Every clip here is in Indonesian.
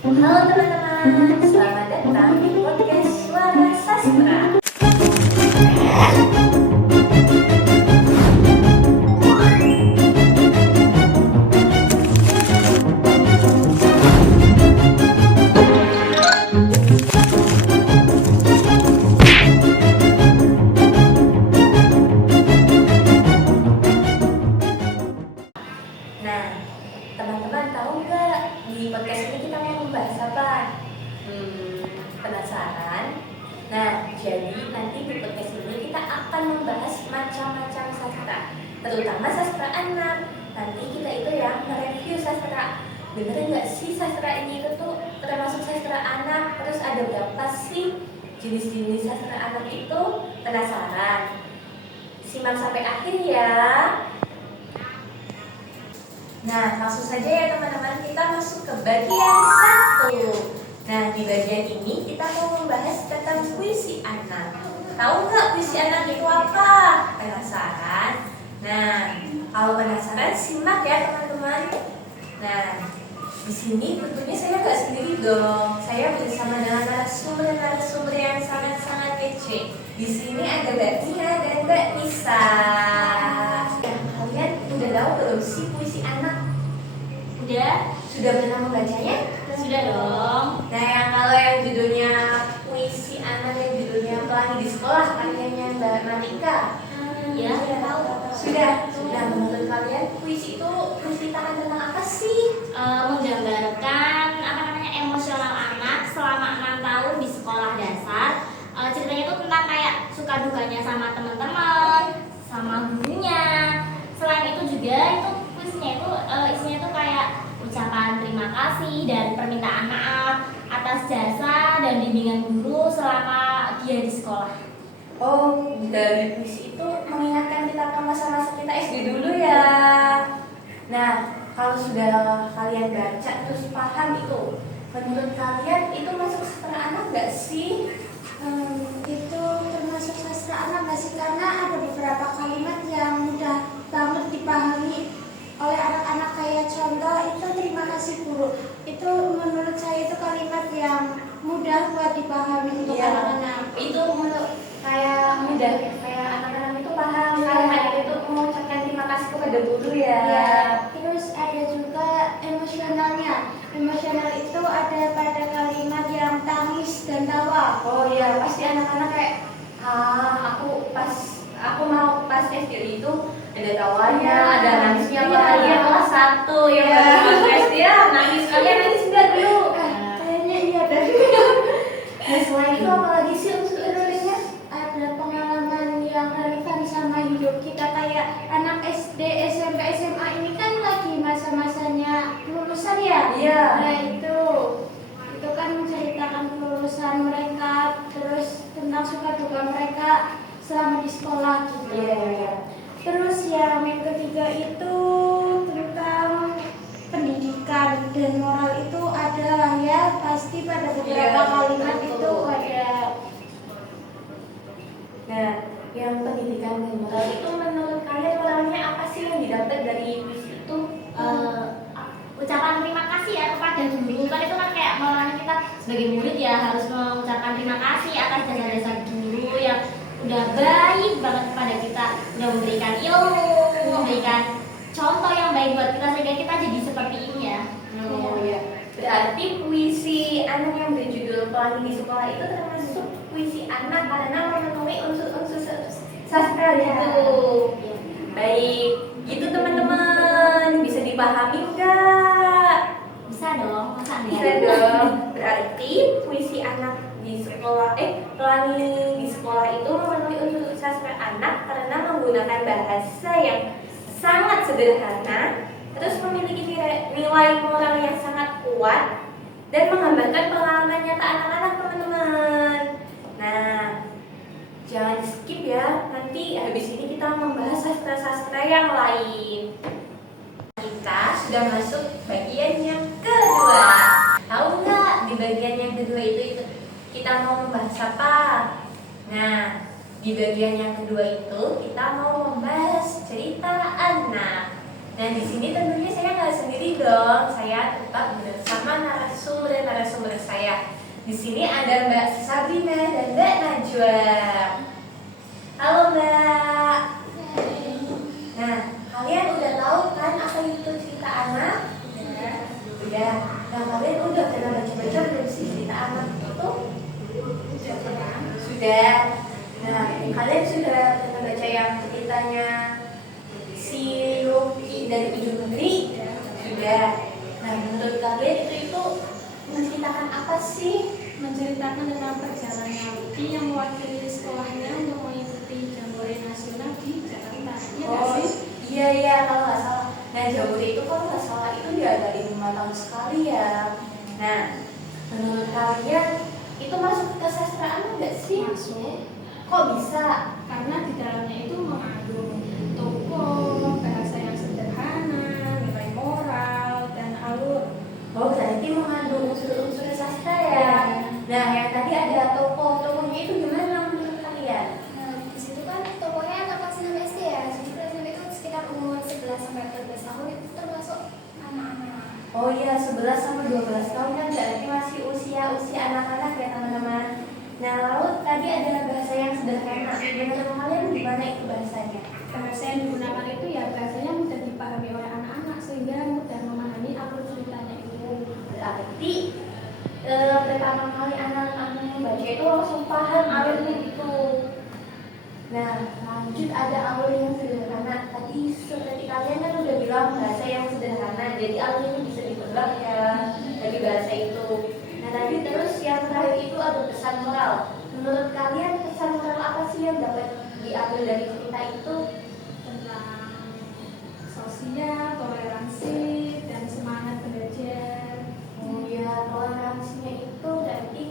Halo teman-teman, selamat datang di podcast Suara Sastra. Nah, teman-teman tahu nggak di podcast ini kita mau membahas apa? Penasaran? Nah, jadi nanti di podcast ini kita akan membahas macam-macam sastra, terutama sastra anak. Nanti kita itu ya mereview sastra. Bener nggak sih sastra ini itu tuh termasuk sastra anak? Terus ada berapa sih jenis-jenis sastra anak itu? Penasaran? Simak sampai akhir ya. Nah, langsung saja ya teman-teman, kita masuk ke bagian 1. Nah, di bagian ini kita mau membahas tentang puisi anak. Tahu nggak puisi anak itu apa? Penasaran? Nah, kalau penasaran simak ya teman-teman. Nah, di sini tentunya saya nggak sendiri dong. Saya bersama dengan narasumber yang sangat-sangat kece. Di sini ada Mbak Tia dan Mbak Nisa. Kalian udah tahu belum sih puisi anak? Sudah pernah membacanya? Sudah dong. Nah, kalau yang judulnya puisi anak yang judulnya Pelangi di Sekolah karyanya Mbak Malika. Ya, tahu. Sudah. Nah, menurut kalian puisi itu menceritakan tentang apa sih? Menggambarkan emosional anak selama 6 tahun di sekolah dasar. Ceritanya itu tentang kayak suka dukanya sama teman-teman, sama gurunya. Selain itu juga itu puisinya itu isinya itu kayak ucapan terima kasih dan permintaan maaf atas jasa dan bimbingan guru selama dia di sekolah. Oh, dari puisi itu mengingatkan kita ke masa-masa kita SD dulu ya. Nah, kalau sudah kalian baca terus paham itu, menurut kalian itu masuk sastra anak nggak sih? Itu termasuk sastra anak nggak sih? Karena ada beberapa kalimat yang mudah banget dipahami oleh anak-anak, kayak contoh itu terima kasih guru. Itu menurut saya itu kalimat yang mudah buat dipahami untuk anak-anak. Itu kayak mudah, kayak anak-anak itu paham kalimat itu mengucapkan terima kasih kepada guru ya. Terus ada juga emosionalnya. Emosional itu ada pada kalimat yang tangis dan tawa. Oh iya, pasti anak-anak kayak aku mau pas SD itu ada tawanya, ada nangisnya, apalagi yang kelas 1 ya pas SD ya nangis. Kalian nangis enggak dulu? Kayaknya iya deh. Nah, selain itu apalagi sih unsur-unsurnya? Ada pengalaman yang relevan sama hidup kita, kayak anak SD, SMP, SMA ini kan lagi masa-masanya lulusan ya. Iya. Nah itu kan menceritakan kelulusan mereka, terus tentang suka duka mereka selama di sekolah gitu. Iya. Terus yang ketiga itu tentang pendidikan dan moral, itu ada ya, pasti pada beberapa kalimat itu ada. Nah, yang pendidikan dan moral itu menurut kalian moralnya apa sih yang didapat dari puisi itu? Ucapan terima kasih ya kepada guru. Kan itu kan kayak moralnya kita sebagai murid ya harus mengucapkan terima kasih atas jasa-jasa guru yang udah baik banget kepada kita, udah memberikan ilmu, memberikan contoh yang baik buat kita sehingga kita jadi seperti ini ya. Oh iya. Berarti puisi anak yang berjudul Pelangi di Sekolah itu termasuk puisi anak karena memenuhi unsur-unsur sastra gitu. Baik, gitu teman-teman. Bisa dipahami enggak? Bisa dong, masa enggak? Bisa dong. Berarti puisi anak di sekolah Pelangi di Sekolah itu memenuhi unsur sastra anak karena menggunakan bahasa yang sangat sederhana, terus memiliki nilai moral yang sangat kuat dan menggambarkan pengalaman nyata anak-anak teman-teman. Nah, jangan skip ya, nanti habis ini kita membahas sastra-sastra yang lain. Kita sudah masuk bagian yang kedua. Tahu nggak di bagian yang kedua itu kita mau membahas apa? Nah, di bagian yang kedua itu kita mau membahas cerita anak. Nah, di sini tentunya saya nggak sendiri dong. Saya tetap bersama narasumber di sini ada Mbak Sabrina dan Mbak Najwa. Halo Mbak. Nah, kalian udah tahu kan apa itu cerita anak? Udah. Nah, kalian udah pernah baca-baca belum sih cerita anak itu? Sudah. Nah, kalian sudah pernah baca yang ceritanya si Lucky dari 7 negeri? Sudah. Nah, menurut kalian itu menceritakan apa sih? Menceritakan tentang perjalanan Lucky yang mewakili sekolahnya untuk mengikuti Jambore Nasional di Jakarta. Iya nggak Oh, sih? iya kalau nggak salah. Nah, Jambore itu kalau nggak salah itu diadain 5 tahun sekali ya. Nah, menurut kalian itu masuk ke kesastraan nggak sih? Masuk. Kok bisa? Karena di dalamnya itu mengandung tokoh, bahasa yang sederhana, nilai moral, dan alur. Oh, berarti mengandung unsur-unsur sastra ya. Nah, yang tadi ada tokoh-tokohnya itu gimana menurut kalian? Nah, di situ kan tokohnya anak kelas 6 SD ya. Jadi kelas 6 itu sekitar umur 11 sampai 14 tahun itu termasuk anak-anak. Oh iya, 11 sampai 12 tahun kan berarti masih usia anak-anak ya teman-teman. Nah, lalu tadi ada bahasa yang sederhana. Menurut kalian gimana itu bahasanya? Bahasa yang digunakan itu ya bahasanya mudah dipahami oleh anak-anak sehingga mudah memahami alur ceritanya itu. Berarti pertama kali anak-anak membaca itu langsung paham alurnya gitu. Nah, lanjut ada alur yang sederhana. Tadi seperti kalian kan udah bilang bahasa yang sederhana, jadi alurnya bisa ditebak ya dari bahasa itu. Nah, tadi terus yang terakhir itu ada pesan moral. Menurut kalian pesan moral apa sih yang dapat diambil dari cerita itu? Tentang sosial, toleransi, dan semangat belajar. Oh ya, toleransinya itu berarti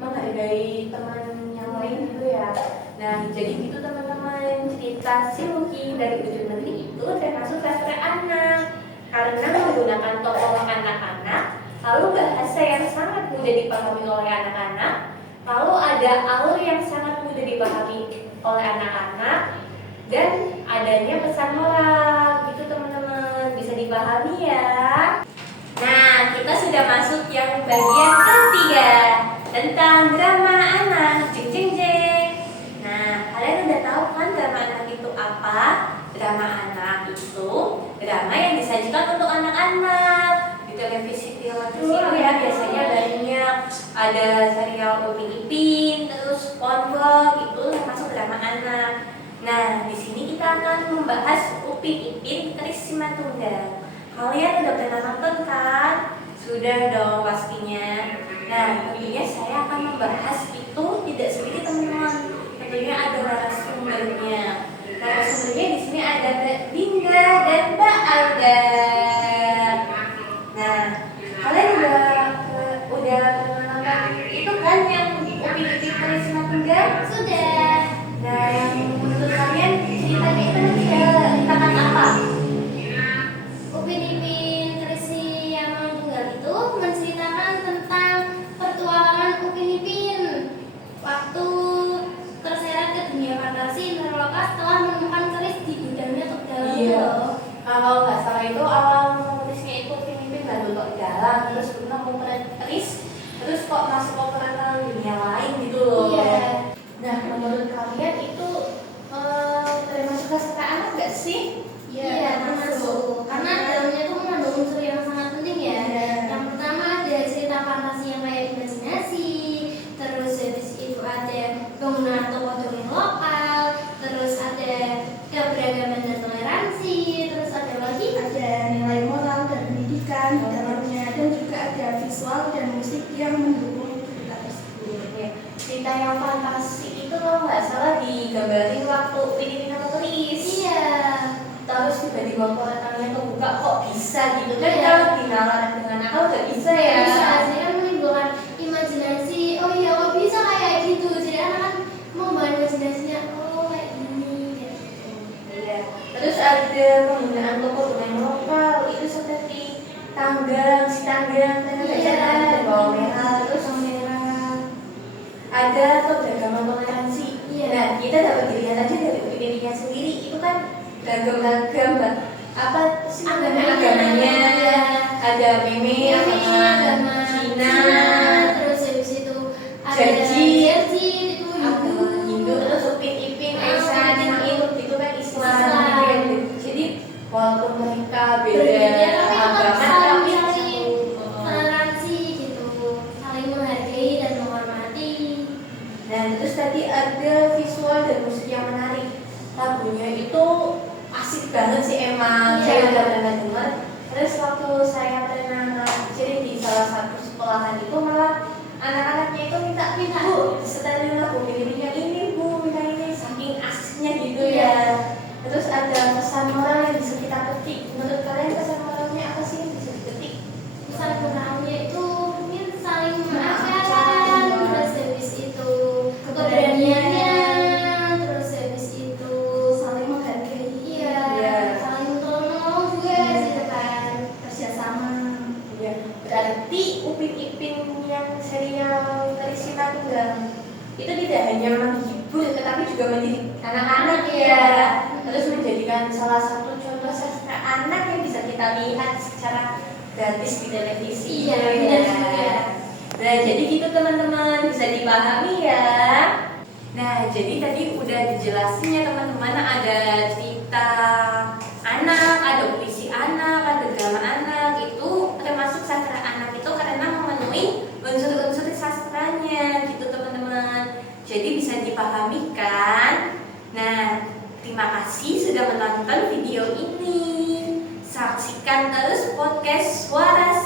menghargai teman yang lain gitu ya. Nah, jadi gitu teman-teman, cerita si Lucky dari Ujung Negeri itu termasuk sastra anak karena menggunakan tokoh anak-anak, lalu bahasa yang sangat mudah dipahami oleh anak-anak, lalu ada alur yang sangat mudah dipahami oleh anak-anak, dan adanya pesan moral gitu teman-teman, bisa dipahami ya. Nah, kita sudah masuk yang bagian ketiga tentang drama anak. Jeng jeng jeng. Nah, kalian udah tahu kan drama anak itu apa? Drama anak itu drama yang disajikan untuk anak-anak di televisi ya biasanya banyak ada serial Upin Ipin, terus SpongeBob itu termasuk drama anak. Nah, di sini kita akan membahas Upin Ipin Tris Simatunggal. Kalian udah pernah nonton kan? Sudah dong pastinya. Nah, tentunya saya akan membahas itu tidak sedikit teman-teman. Tentunya ada narasumbernya. Narasumbernya di sini ada Mbak Dinda dan Mbak Alda. Nah, kalian udah pernah nonton itu kan yang Upin Ipin Tris Simatunggal? Sudah. Nah, yang menurut kalian ceritanya itu tentang apa? Upin Ipin Trisi yang tunggal itu menceritakan tentang pertualangan Upin Ipin waktu terseret ke dunia fantasi interloka setelah menemukan keris di gudangnya Tugdalang. Iya. Kalau nggak salah itu awal menulisnya itu Upin Ipin baru kok jalan terus nemu keris terus kok masuk ke dunia lain gitu loh. Iya. Nah, menurut kalian itu termasuk sastra anak nggak sih? Iya, termasuk. Karena dalamnya itu mengandung unsur yang sangat penting ya. Iya. Yang pertama ada cerita fantasi yang kayak imajinasi, terus habis itu ada penggunaan tokoh dongeng lokal, terus ada keberagaman dan toleransi, terus ada lagi Ada nilai moral dan pendidikan di dalamnya dan juga ada visual dan musik yang mendukung cerita tersebut. Ya, cerita yang fantasi itu kalau nggak salah digambarin waktu Upin Ipin sama keris. iya. Terus tiba-tiba koretannya kebuka kok bisa gitu kan? Iya. Kalau dinalar dengan akal nggak bisa ya. Bisa aja kan menimbulkan imajinasi. Oh iya, kok bisa kayak gitu. Jadi anak kan mau bawa imajinasinya. Oh kayak gini. Kayak gitu. Iya. Terus ada penggunaan tokoh dongeng lokal itu seperti tanggang, si tanggang, Iya. ada bawang merah, terus bawang merah. Ada keberagaman toleransi. Iya. Nah, kita dapat dilihat aja dari Wikipedianya sendiri itu kan beragam-agam apa sih Agamanya. agamanya? Iya. Ada meme, Iya, agama agama Cina, terus memang Iya. saya udah pernah dengar. Terus waktu saya pernah ngajar di salah satu sekolahan itu malah anak-anaknya itu minta bu, setelin lagu Filipina ini bu, minta ini, saking asiknya gitu ya. Terus ada pesan moral yang bisa kita petik. Menurut kalian pesan moralnya apa sih yang bisa dipetik? Pesan moralnya itu mungkin saling memaafkan, terus habis itu keberaniannya, terus habis itu Saling menghargai. iya, Iya. saling tolong juga gitu kan, kerjasama. Ya, berarti Upin Ipin yang serial Karisma Tunggal itu tidak hanya menghibur tetapi juga mendidik anak-anak ya. Terus menjadikan salah satu contoh sastra anak yang bisa kita lihat secara gratis di televisi. Iya, benar juga. Nah, jadi gitu teman-teman, bisa dipahami ya. Nah, jadi tadi udah dijelasin ya teman-teman, ada cerita anak, ada puisi anak, ada drama anak, itu termasuk sastra anak itu karena memenuhi unsur-unsur sastranya gitu teman-teman. Jadi bisa dipahami kan? Nah, terima kasih sudah menonton video ini. Saksikan terus podcast Suara